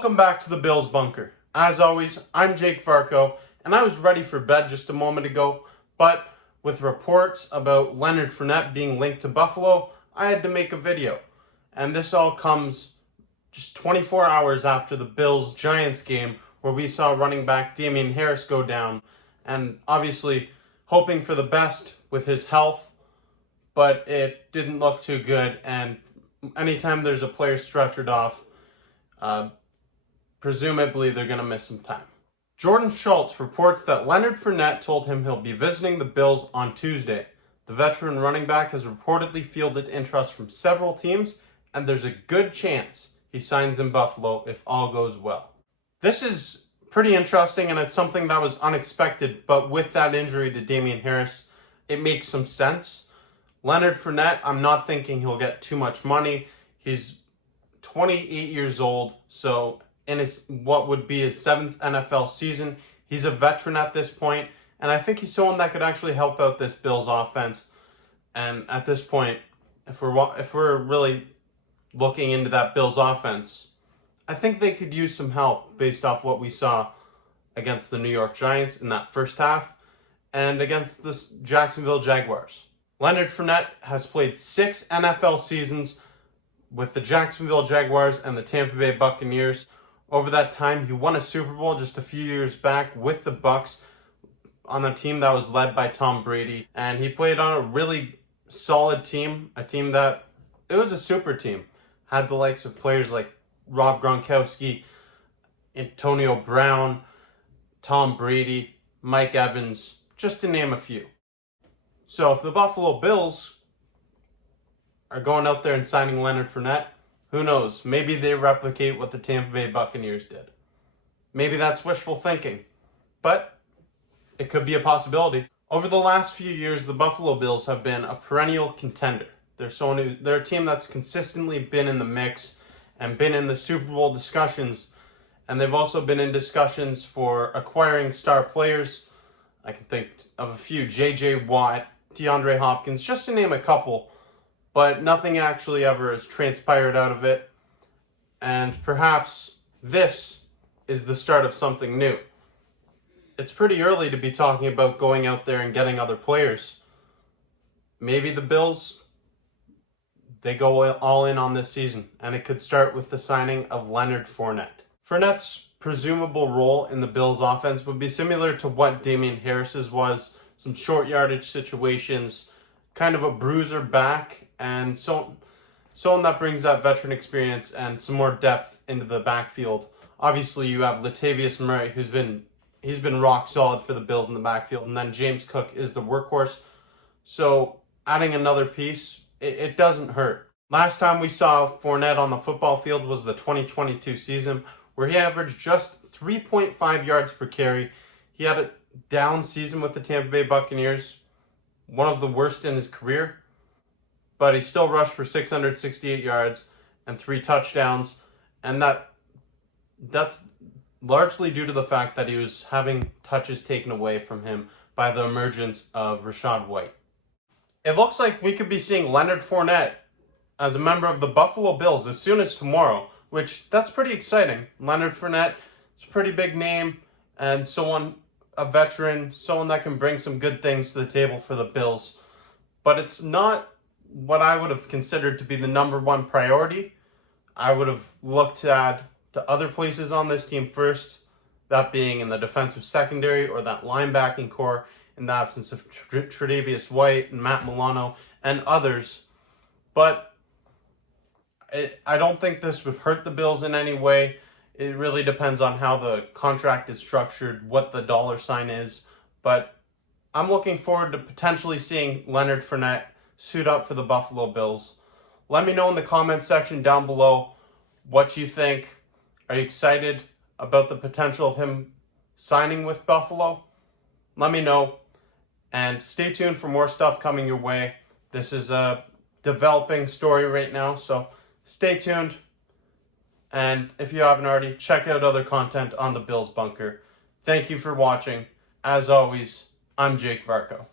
Welcome back to the Bills Bunker. As always, I'm Jake Varco, and I was ready for bed just a moment ago, but with reports about Leonard Fournette being linked to Buffalo, I had to make a video. And this all comes just 24 hours after the Bills-Giants game, where we saw running back Damien Harris go down, and obviously hoping for the best with his health, but it didn't look too good, and anytime there's a player stretchered off, presumably they're going to miss some time. Jordan Schultz reports that Leonard Fournette told him he'll be visiting the Bills on Tuesday. The veteran running back has reportedly fielded interest from several teams, and there's a good chance he signs in Buffalo if all goes well. This is pretty interesting, and it's something that was unexpected, but with that injury to Damien Harris, it makes some sense. Leonard Fournette, I'm not thinking he'll get too much money. He's 28 years old, so in what would be his 7th NFL season. He's a veteran at this point, and I think he's someone that could actually help out this Bills offense. And at this point, if we're really looking into that Bills offense, I think they could use some help based off what we saw against the New York Giants in that first half and against the Jacksonville Jaguars. Leonard Fournette has played 6 NFL seasons with the Jacksonville Jaguars and the Tampa Bay Buccaneers. Over that time, he won a Super Bowl just a few years back with the Bucs on a team that was led by Tom Brady. And he played on a really solid team, a team that, it was a super team. Had the likes of players like Rob Gronkowski, Antonio Brown, Tom Brady, Mike Evans, just to name a few. So if the Buffalo Bills are going out there and signing Leonard Fournette, who knows? Maybe they replicate what the Tampa Bay Buccaneers did. Maybe that's wishful thinking, but it could be a possibility. Over the last few years, the Buffalo Bills have been a perennial contender. They're a team that's consistently been in the mix and been in the Super Bowl discussions, and they've also been in discussions for acquiring star players. I can think of a few: J.J. Watt, DeAndre Hopkins, just to name a couple. But nothing actually ever has transpired out of it. And perhaps this is the start of something new. It's pretty early to be talking about going out there and getting other players. Maybe the Bills, they go all in on this season, and it could start with the signing of Leonard Fournette. Fournette's presumable role in the Bills offense would be similar to what Damien Harris's was: some short yardage situations, kind of a bruiser back, and someone that brings that veteran experience and some more depth into the backfield. Obviously, you have Latavius Murray, he's been rock solid for the Bills in the backfield, and then James Cook is the workhorse. So adding another piece, it doesn't hurt. Last time we saw Fournette on the football field was the 2022 season, where he averaged just 3.5 yards per carry. He had a down season with the Tampa Bay Buccaneers, one of the worst in his career, but he still rushed for 668 yards and 3 touchdowns, and that's largely due to the fact that he was having touches taken away from him by the emergence of Rachaad White. It looks like we could be seeing Leonard Fournette as a member of the Buffalo Bills as soon as tomorrow, which that's pretty exciting. Leonard Fournette is a pretty big name, and a veteran, someone that can bring some good things to the table for the Bills. But it's not what I would have considered to be the number one priority. I would have looked to add to other places on this team first, that being in the defensive secondary or that linebacking core in the absence of Tre'Davious White and Matt Milano and others. But I don't think this would hurt the Bills in any way. It really depends on how the contract is structured, what the dollar sign is. But I'm looking forward to potentially seeing Leonard Fournette suit up for the Buffalo Bills. Let me know in the comments section down below what you think. Are you excited about the potential of him signing with Buffalo? Let me know. And stay tuned for more stuff coming your way. This is a developing story right now, so stay tuned. And if you haven't already, check out other content on the Bills Bunker. Thank you for watching. As always, I'm Jake Varco.